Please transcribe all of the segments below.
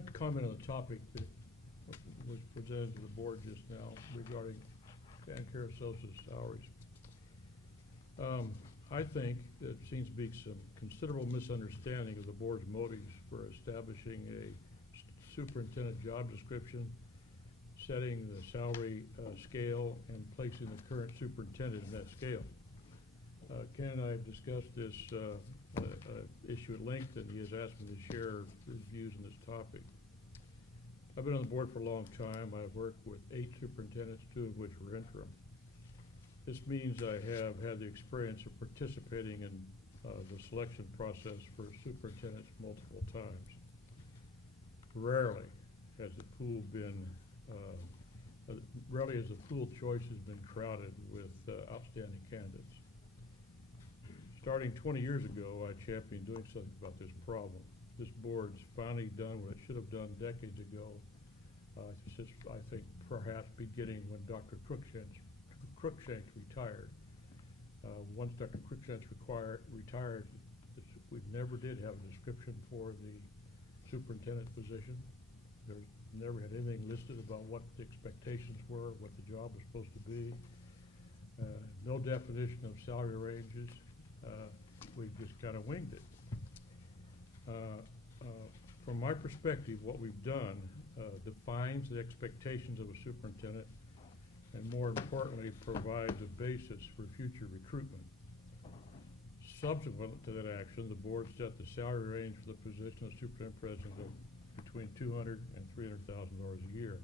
like to comment on the topic that was presented to the board just now regarding Stan Karasosa's salaries. I think there seems to be some considerable misunderstanding of the board's motives for establishing a superintendent job description, setting the salary scale, and placing the current superintendent in that scale. Ken and I have discussed this issue at length, and he has asked me to share his views on this topic. I've been on the board for a long time. I've worked with 8 superintendents, 2 of which were interim. This means I have had the experience of participating in the selection process for superintendents multiple times. Rarely has the pool choice has been crowded with outstanding candidates. Starting 20 years ago, I championed doing something about this problem. This board's finally done what it should have done decades ago. I think perhaps beginning when Dr. Cruikshanks retired. Once Dr. Cruikshanks retired, we never did have a description for the superintendent position. There's never had anything listed about what the expectations were, what the job was supposed to be. No definition of salary ranges. We just kind of winged it. From my perspective, what we've done defines the expectations of a superintendent, and more importantly, provides a basis for future recruitment. Subsequent to that action, the board set the salary range for the position of superintendent president of between $200,000 and $300,000 a year.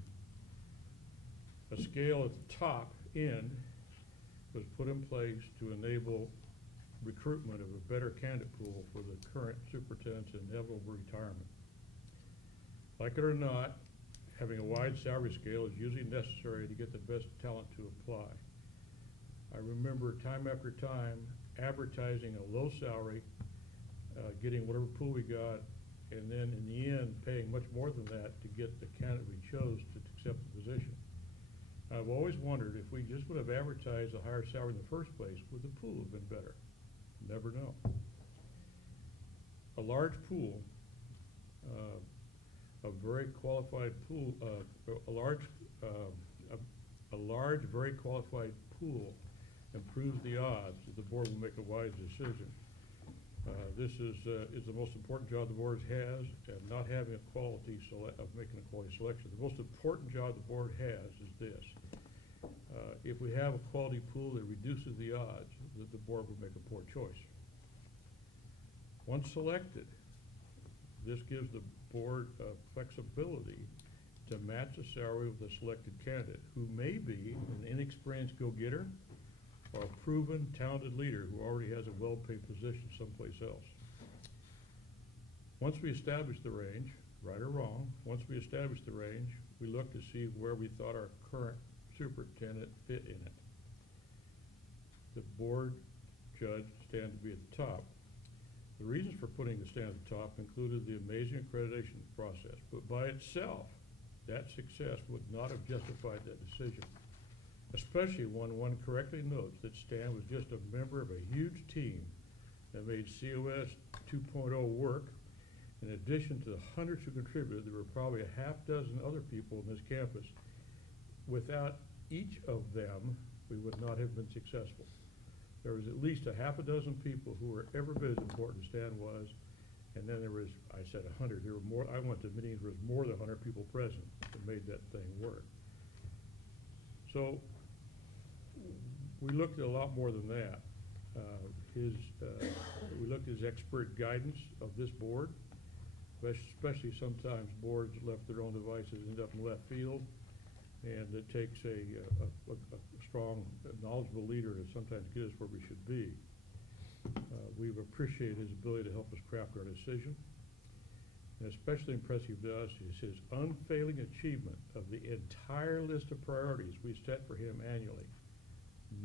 A scale at the top end was put in place to enable recruitment of a better candidate pool for the current superintendent's inevitable retirement. Like it or not, having a wide salary scale is usually necessary to get the best talent to apply. I remember time after time advertising a low salary, getting whatever pool we got, and then in the end paying much more than that to get the candidate we chose to accept the position. I've always wondered if we just would have advertised a higher salary in the first place, would the pool have been better? Never know. A large pool, a very qualified pool, a large, very qualified pool improves the odds that the board will make a wise decision. This is the most important job the board has, and not having a quality making a quality selection. The most important job the board has is this. If we have a quality pool that reduces the odds, that the board will make a poor choice. Once selected, this gives the board flexibility to match the salary with a selected candidate who may be an inexperienced go-getter or a proven, talented leader who already has a well-paid position someplace else. Once we establish the range, right or wrong, once we establish the range, we look to see where we thought our current superintendent fit in it. The board judged Stan to be at the top. The reasons for putting the Stan at the top included the amazing accreditation process, but by itself, that success would not have justified that decision, especially when one correctly notes that Stan was just a member of a huge team that made COS 2.0 work. In addition to the hundreds who contributed, there were probably a half dozen other people in this campus. Without each of them, we would not have been successful. There was at least a half a dozen people who were every bit as important as Stan was, and then there was, I said 100, there were more, I went to meetings where there was more than 100 people present that made that thing work. So we looked at a lot more than that. We looked at his expert guidance of this board, especially sometimes boards left their own devices end up in left field, and it takes a strong, knowledgeable leader to sometimes get us where we should be. We've appreciated his ability to help us craft our decision. And especially impressive to us is his unfailing achievement of the entire list of priorities we set for him annually.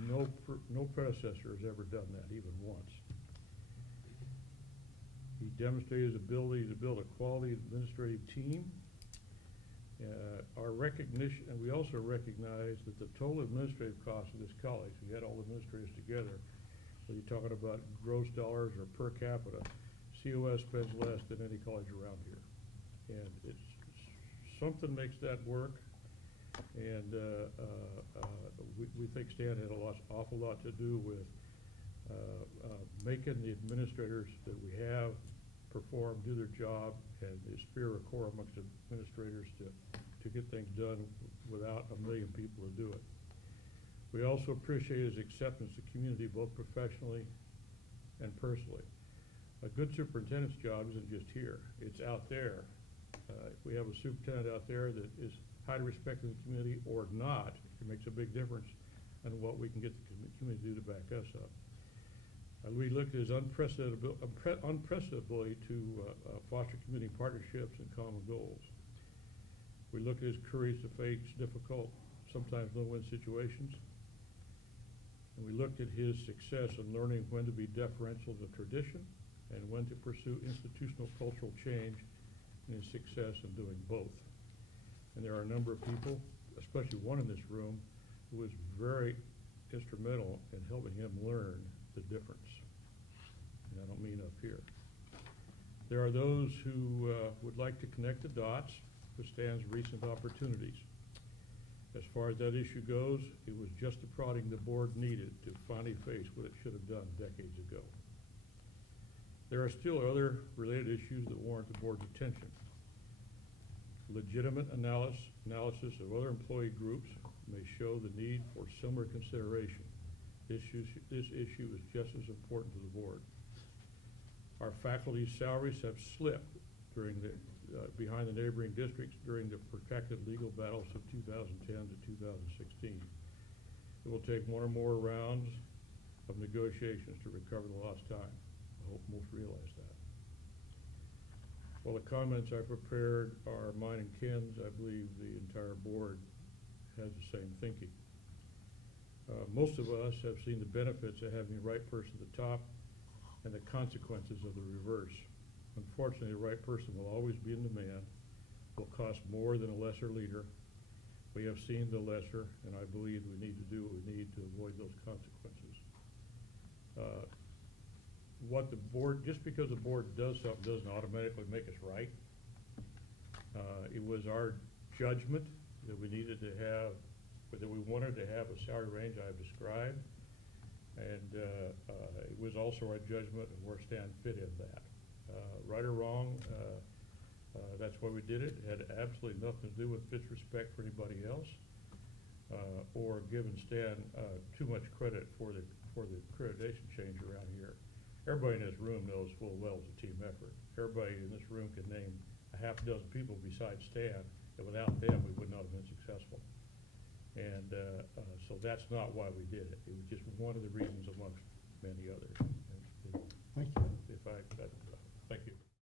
No predecessor has ever done that, even once. He demonstrated his ability to build a quality administrative team. Our recognition, and we also recognize that the total administrative cost of this college, we had all the administrators together, whether you're talking about gross dollars or per capita, COS spends less than any college around here. And it's something makes that work. And we think Stan had awful lot to do with making the administrators that we have do their job, and the spirit of core amongst administrators to get things done without a million people to do it. We also appreciate his acceptance of community, both professionally and personally. A good superintendent's job isn't just here, it's out there. If we have a superintendent out there that is highly respected in the community or not, it makes a big difference in what we can get the community to do to back us up. We looked at his unprecedented ability to foster community partnerships and common goals. We looked at his courage to face difficult, sometimes no-win situations. And we looked at his success in learning when to be deferential to tradition and when to pursue institutional cultural change, and his success in doing both. And there are a number of people, especially one in this room, who was very instrumental in helping him learn the difference. And I don't mean up here. There are those who would like to connect the dots with Stan's recent opportunities. As far as that issue goes, it was just the prodding the board needed to finally face what it should have done decades ago. There are still other related issues that warrant the board's attention. Legitimate analysis of other employee groups may show the need for similar consideration. This issue is just as important to the board. Our faculty's salaries have slipped during behind the neighboring districts during the protracted legal battles of 2010 to 2016. It will take one or more rounds of negotiations to recover the lost time. I hope most realize that. While the comments I prepared are mine and Ken's, I believe the entire board has the same thinking. Most of us have seen the benefits of having the right person at the top and the consequences of the reverse. Unfortunately, the right person will always be in demand, will cost more than a lesser leader. We have seen the lesser, and I believe we need to do what we need to avoid those consequences. Just because the board does something doesn't automatically make us right. It was our judgment that we needed to have, that we wanted to have a salary range I've described, and it was also our judgment of where Stan fit in that. Right or wrong, that's why we did it. It had absolutely nothing to do with disrespect for anybody else, or giving Stan too much credit for the accreditation change around here. Everybody in this room knows full well it's a team effort. Everybody in this room can name a half dozen people besides Stan, and without them we would not have been successful. And so that's not why we did it. It was just one of the reasons amongst many others.